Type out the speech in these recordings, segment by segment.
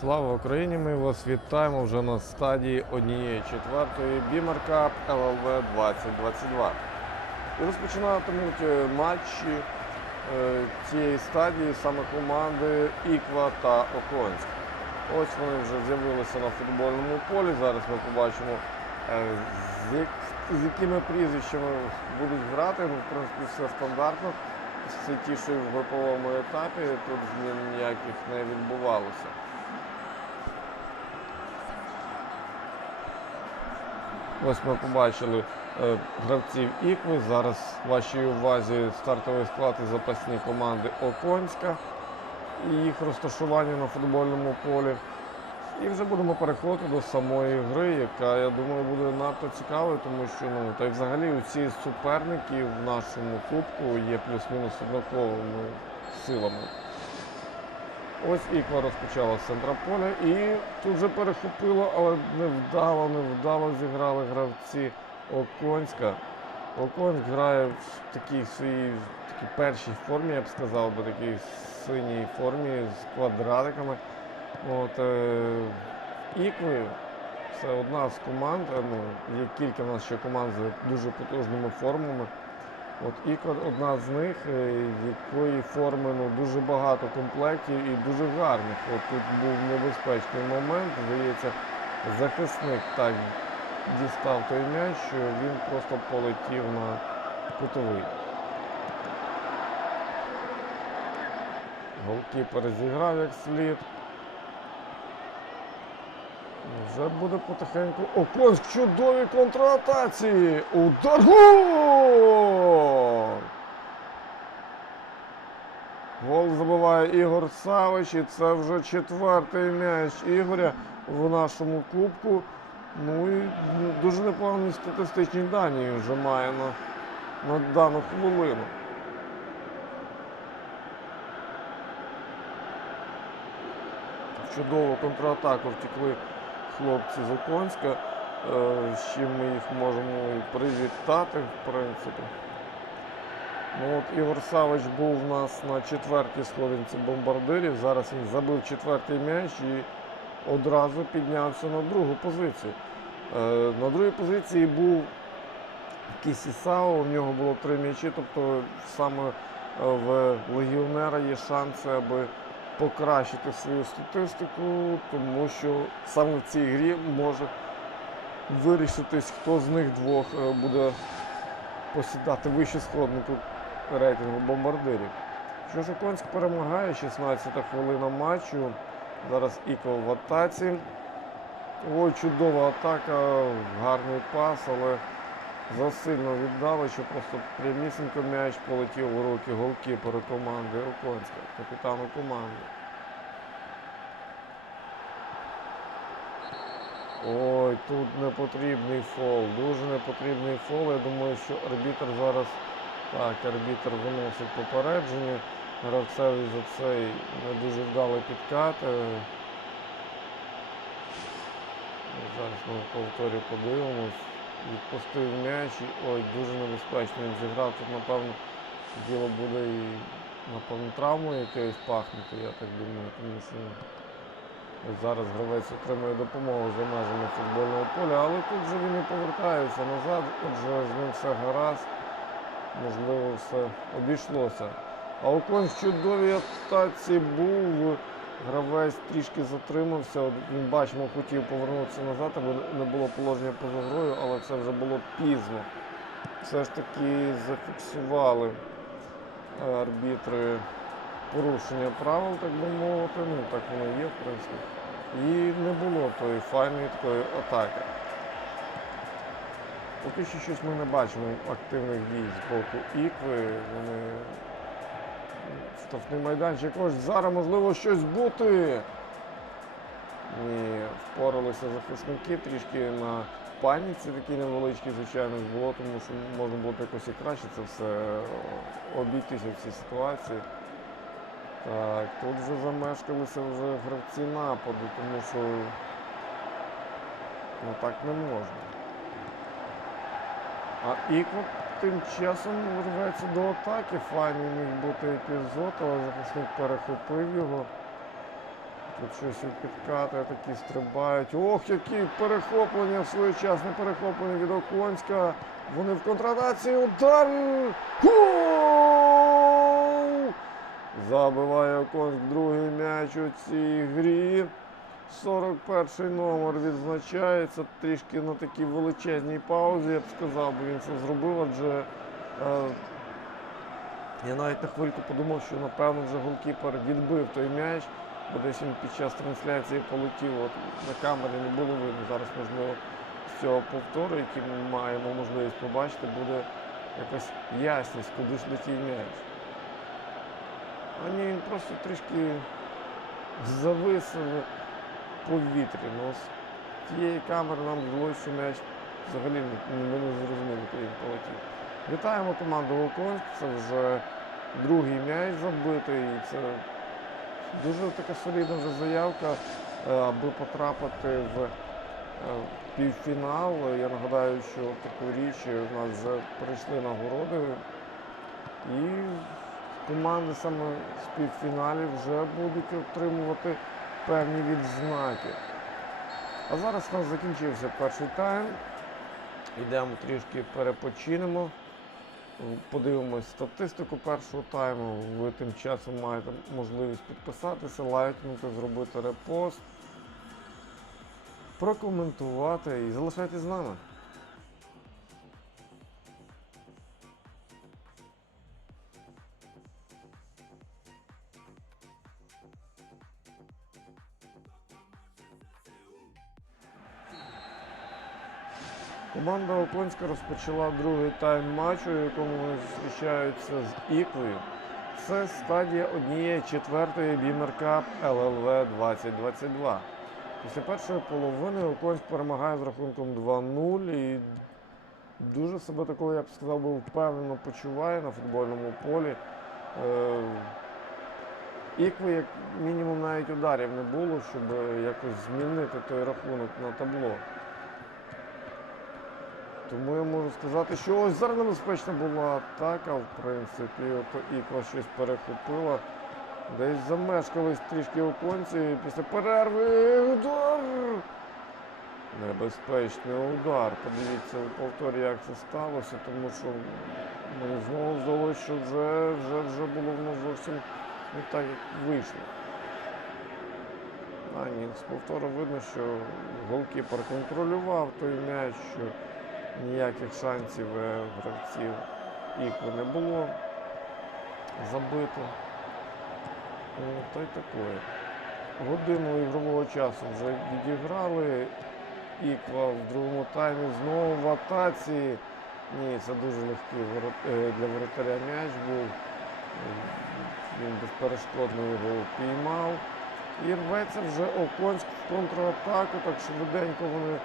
Слава Україні! Ми вас вітаємо вже на стадії однієї четвертої Бімер Cup ЛЛВ 2022. І розпочинатимуть е, матчі е, цієї стадії саме команди Іква та Оконськ. Ось вони вже з'явилися на футбольному полі. Зараз ми побачимо, е, з, як- з якими прізвищами будуть грати. Ну, в принципі, все стандартно. Це ті, що в груповому етапі, тут змін ніяких не відбувалося. Ось ми побачили е, гравців Ікви. Зараз вашій увазі стартовий склад і запасні команди Оконська і їх розташування на футбольному полі. І вже будемо переходити до самої гри, яка, я думаю, буде надто цікавою, тому що ну, та й взагалі усі суперники в нашому кубку є плюс-мінус однаковими силами. Ось Іква розпочала з центра поля і тут же перехопило, але невдало, невдало зіграли гравці Оконська. Оконськ грає в такій своїй такій першій формі, я б сказав, би такій синій формі з квадратиками. От, е, Ікви це одна з команд, е, ну, є кілька в нас ще команд з дуже потужними формами. От Іква одна з них, е, якої форми ну, дуже багато комплектів і дуже гарних. От тут був небезпечний момент, здається, захисник так дістав той м'яч, що він просто полетів на кутовий. Голкіпер зіграв як слід. Вже буде потихеньку. Оконськ чудові контратації! Удар! Гол! Гол забиває Ігор Савич, і це вже четвертий м'яч Ігоря в нашому кубку. Ну і ну, дуже непогані статистичні дані вже має на, на дану хвилину. Чудову контратаку втекли хлопці з Оконська, е, з чим ми їх можемо і привітати, в принципі. Ну от Ігор Савич був у нас на четвертій сходинці бомбардирів. Зараз він забив четвертий м'яч і одразу піднявся на другу позицію. Е, На другій позиції був Кісісао, у нього було три м'ячі, тобто саме е, в легіонера є шанси, аби покращити свою статистику, тому що саме в цій грі може вирішитись, хто з них двох е, буде посідати вище сходнику рейтингу бомбардирів. Що ж, Оконськ перемагає, 16-та хвилина матчу. Зараз Іко в атаці. Ой, чудова атака, гарний пас, але засильно віддали, що просто прямісінько м'яч полетів у руки голкіперу команди Оконська, капітану команди. Ой, тут непотрібний фол, дуже непотрібний фол. Я думаю, що арбітр зараз так, арбітр виносить попередження. Гравцеві за цей не дуже вдалий підкат. Зараз ми в повторі подивимось. Відпустив м'яч ой, дуже небезпечно він зіграв. Тут, напевно, діло буде і напевно травму якоюсь пахнути, я так думаю, тому що зараз гравець отримує допомогу за межами футбольного поля, але тут же він і повертається назад, отже з ним все гаразд, можливо, все обійшлося. А Окон в чудовій атаці був. Гравець трішки затримався. Він бачимо, хотів повернутися назад, аби не було положення поза грою, але це вже було пізно. Все ж таки зафіксували е, арбітри порушення правил, так би мовити. Ну так воно є, в принципі. І не було тої файної такої атаки. Поки що щось ми не бачимо активних дій з боку Ікви. Вони штрафний майданчик. Ось зараз можливо щось бути. Ні, впоралися захисники трішки на паніці такі невеличкі, звичайно, було, тому що можна було якось і краще це все обійтися в цій ситуації. Так, тут вже замешкалися вже гравці нападу, тому що ну так не можна. А Іква тим часом рветься до атаки. Файний міг бути епізод, але захисник перехопив його. Тут щось у підкати такі стрибають. Ох, які перехоплення, своєчасне перехоплення від Оконська. Вони в контратації. Удар! Гол! Забиває Оконськ другий м'яч у цій грі. 41 номер відзначається трішки на такій величезній паузі, я б сказав, бо він це зробив, адже е, я навіть на хвильку подумав, що напевно вже голкіпер відбив той м'яч, бо десь він під час трансляції полетів. От на камері не було видно. Зараз, можливо, з цього повтору, який ми маємо можливість побачити, буде якась ясність, куди ж летів м'яч. А ні, він просто трішки завис в повітрі. Ну, з тієї камери нам здалося, що м'яч взагалі ми не зрозуміли, куди він полетів. Вітаємо команду Волконськ. Це вже другий м'яч забитий. Це дуже така солідна вже заявка, е, аби потрапити в е, півфінал. Я нагадаю, що таку річ у нас вже прийшли нагороди. І команди саме з півфіналів вже будуть отримувати певні відзнаки. А зараз у нас закінчився перший тайм. Йдемо трішки перепочинемо. Подивимось статистику першого тайму. Ви тим часом маєте можливість підписатися, лайкнути, зробити репост, прокоментувати і залишайтесь з нами. Команда Оконська розпочала другий тайм матчу, у якому вони зустрічаються з Іквою. Це стадія однієї четвертої Кап ЛЛВ 2022. Після першої половини Оконськ перемагає з рахунком 2-0 і дуже себе такого, я б сказав, би, впевнено почуває на футбольному полі. Е, Ікви, як мінімум, навіть ударів не було, щоб якось змінити той рахунок на табло. Тому я можу сказати, що ось зараз небезпечна була атака, в принципі, от Іква щось перехопила. Десь замешкались трішки оконці після перерви. Удар! Небезпечний удар. Подивіться у повторі, як це сталося, тому що мені знову здалося, що вже, вже, вже було воно зовсім не так, як вийшло. А ні, з повтору видно, що голкіпер контролював той м'яч, що ніяких шансів е, гравців ікви не було забито. Та й такое. Годину ігрового часу вже відіграли. Іква в другому таймі знову в атаці. Ні, це дуже легкий е, для воротаря м'яч був. Він безперешкодно його піймав. І рветься вже Оконськ в контратаку, так швиденько вони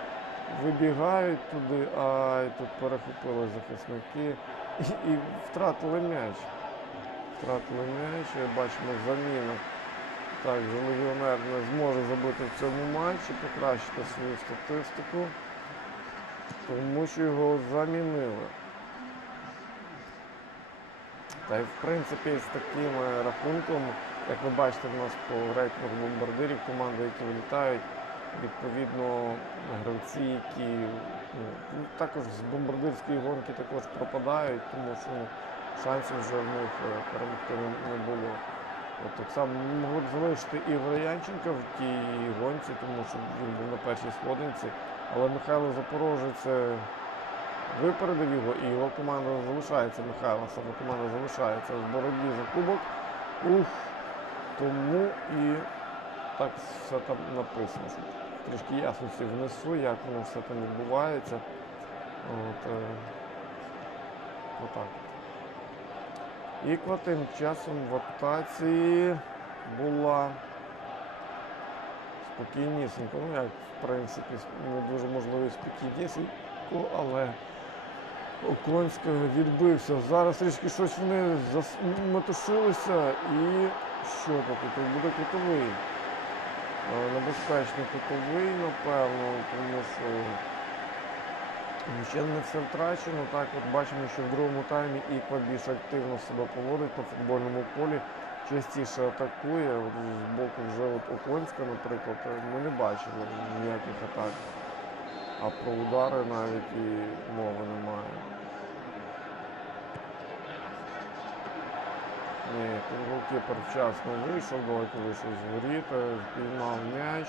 вибігають туди, а тут перехопили захисники і, і втратили м'яч. Втратили м'яч, і бачимо заміну. Так, легіонер не зможе забити в цьому матчі, покращити свою статистику, тому що його замінили. Та й в принципі з таким е, рахунком, як ви бачите, в нас по рейтингу бомбардирів команди, які вилітають, відповідно гравці, які ну, також з бомбардирської гонки також пропадають, тому що ну, шансів вже в них е, перемогти не, не було. От так само могли б залишити Ігоря Янченка в тій гонці, тому що він був на першій сходинці, але Михайло Запорожець е, випередив його і його команда залишається, Михайло, саме команда залишається в боротьбі за кубок. Ух, тому і так все там написано. Трішки ясності внесу, як воно все там відбувається. От, е, отак. Іква тим часом в атаці була спокійнісенько. Ну як, в принципі, не дуже можливо спокійнісенько, але Оконська відбився. Зараз трішки щось вони заметушилися і що тут? Тут буде кутовий. Е, Небезпечний кутовий, напевно, тому що ще не все втрачено. Так, от бачимо, що в другому таймі Іква більш активно себе поводить на футбольному полі. частіше атакує. От з боку вже от Оконська, наприклад, ми не бачили ніяких атак. А про удари навіть і мови немає. Ні, тут голкіпер вчасно вийшов, далеко вийшов з воріт, е, піймав м'яч.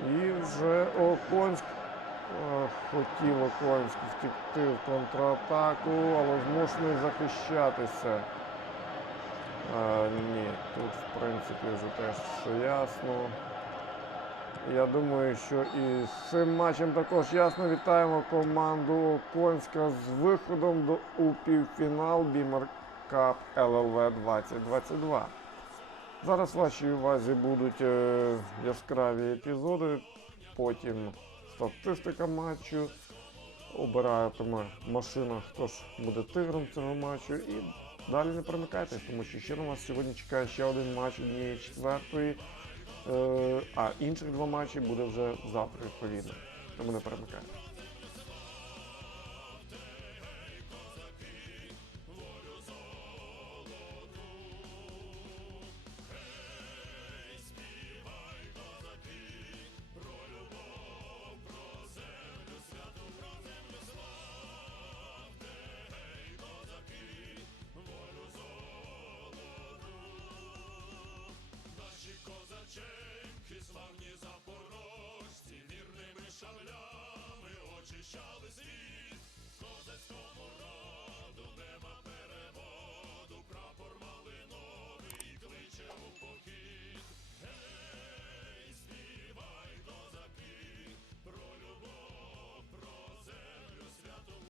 І вже Оконськ хотів Оконськ втекти в контратаку, але змушений захищатися. Е, ні, тут в принципі вже теж все ясно. Я думаю, що і з цим матчем також ясно вітаємо команду Оконська з виходом до у півфінал Бімер Cup ЛЛВ 2022. Зараз вашій увазі будуть е, яскраві епізоди, потім статистика матчу. Обиратиме машина, хто ж буде тигром цього матчу. І далі не перемикайтесь, тому що ще на вас сьогодні чекає ще один матч однієї четвертої. Е, а інших два матчі буде вже завтра відповідно. Тому не перемикайтесь. shall receive. Cause it's.